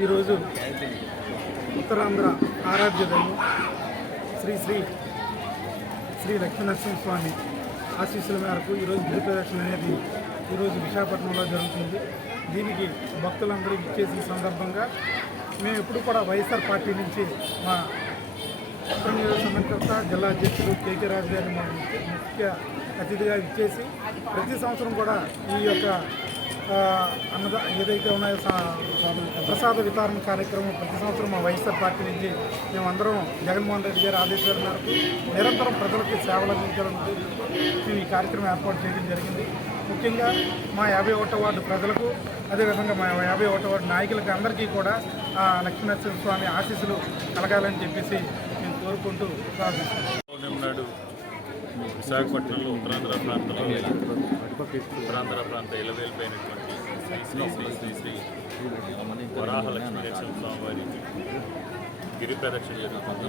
ఈరోజు ఉత్తరాంధ్ర ఆరాధ్య దైవం శ్రీ శ్రీ శ్రీ లక్ష్మీనరసింహస్వామి ఆశీస్సుల మేరకు ఈరోజు గిరి ప్రదక్షిణ అనేది ఈరోజు విశాఖపట్నంలో జరుగుతుంది. దీనికి భక్తులందరూ ఇచ్చేసిన సందర్భంగా మేము ఎప్పుడు కూడా వైఎస్ఆర్ పార్టీ నుంచి మా ఉత్తర నియోజక జిల్లా అధ్యక్షుడు కేకే రాజు గారిని మా ముఖ్య అతిథిగా ఇచ్చేసి ప్రతి సంవత్సరం కూడా ఈ యొక్క అన్నద ఏదైతే ఉన్నాయో ప్రసాద వితరణ కార్యక్రమం ప్రతి సంవత్సరం మా వైఎస్ఆర్ పార్టీ నుంచి మేమందరం జగన్మోహన్ రెడ్డి గారి ఆదేశాల మేరకు నిరంతరం ప్రజలకి సేవలు అందించాలని మేము ఈ కార్యక్రమం ఏర్పాటు చేయడం జరిగింది. ముఖ్యంగా మా యాభై ఒకటో వార్డు ప్రజలకు అదేవిధంగా మా యాభై ఒకటో వార్డు నాయకులకి అందరికీ కూడా లక్ష్మీనరసింహ స్వామి ఆశీస్సులు కలగాలని చెప్పేసి మేము కోరుకుంటూ ప్రార్థిస్తున్నాం. విశాఖపట్నంలో ఉత్తరాంధ్ర ప్రాంతంలో ఉత్తరాంధ్ర ప్రాంత ఇలవేలిపోయినటువంటి శ్రీ శ్రీ శ్రీ శ్రీ శ్రీ వరాహ లక్ష్మీ నరసింహ స్వామి వారి గిరి ప్రదక్షిణ జరుగుతుంది.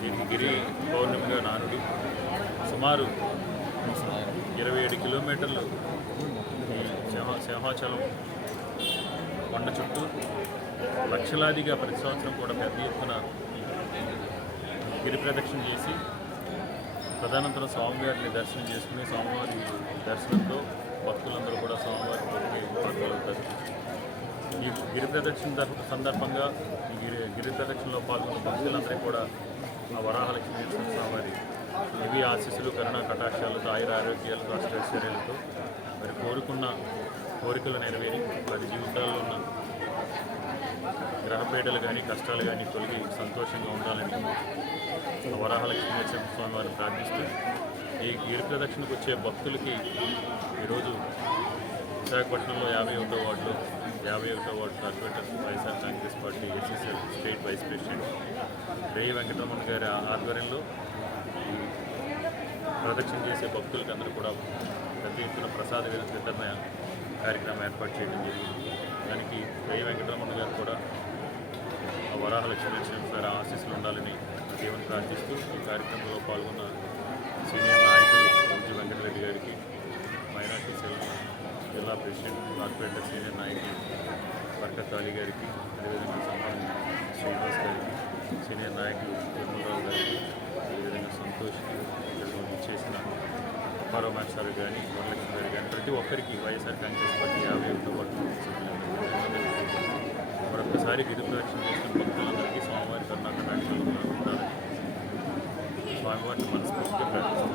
దీనికి గిరి పౌర్ణమిగా నానుడి. సుమారు ఇరవై ఏడు కిలోమీటర్లు సింహాచలం కొండ చుట్టూ లక్షలాదిగా ప్రతి సంవత్సరం కూడా పెద్ద ఎత్తున గిరి ప్రదక్షిణ చేసి తదనంతరం స్వామివారిని దర్శనం చేసుకుని స్వామివారి దర్శనంతో భక్తులందరూ కూడా స్వామివారి భక్తి పాల్గొంటారు ఈ గిరి ప్రదక్షిణ సందర్భంగా ఈ గిరి గిరి ప్రదక్షిణలో పాల్గొన్న భక్తులందరూ కూడా ఆ వరాహలక్ష్మి స్వామివారి ఇవి ఆశీస్సులు కరుణ కటాక్షాలతో ఆయుర ఆరోగ్యాలతో అష్టైశ్వర్యాలతో మరి కోరుకున్న కోరికలు నెరవేరి వారి జీవితాల్లో ఉన్న గ్రహపేటలు కానీ కష్టాలు కానీ తొలగి సంతోషంగా ఉండాలని వరాహలక్ష్మీ నరసింహ స్వామి వారిని ప్రార్థిస్తూ ఈ గిరి ప్రదక్షిణకు వచ్చే భక్తులకి ఈరోజు విశాఖపట్నంలో యాభై ఒకటో వార్డులో యాభై ఒకటో ward corporator YSR Congress party SSL state vice president రేయి వెంకటరమణ గారి ఆధ్వర్యంలో ప్రదక్షిణ చేసే భక్తులకి అందరూ కూడా పెద్ద ఎత్తున ప్రసాద వితరణ కార్యక్రమం ఏర్పాటు చేయడం జరిగింది. దానికి రేయి వెంకటరమణ గారు కూడా వరాహలక్ష్మి సార్ ఆశీస్సులు ఉండాలని దేవుని ప్రార్థిస్తూ ఈ కార్యక్రమంలో పాల్గొన్న సీనియర్ నాయకులు ఎంజి వెంకటరెడ్డి గారికి మైనార్టీ సెల్ జిల్లా ప్రెసిడెంట్ కార్పొరేటర్ సీనియర్ నాయకులు బర్కత్ అలీ గారికి అదేవిధంగా సంబంధ శ్రీనివాస్ గారికి సీనియర్ నాయకులు తిరుమలరావు గారికి అదేవిధంగా సంతోష్కి ఇటువంటి చేసిన అప్పారావు మాస్టర్ కానీ వరలక్ష్మి గారు కానీ ప్రతి ఒక్కరికి వైఎస్ఆర్ కాంగ్రెస్ పార్టీ యాభై ఒకటో వార్డు మరొకసారి గిరి చేసిన భక్తులందరికీ స్వామివారి కర్ణాటక ఉండాలని స్వామివారిని మనస్ఫూర్తిగా ప్రార్థిస్తున్నాం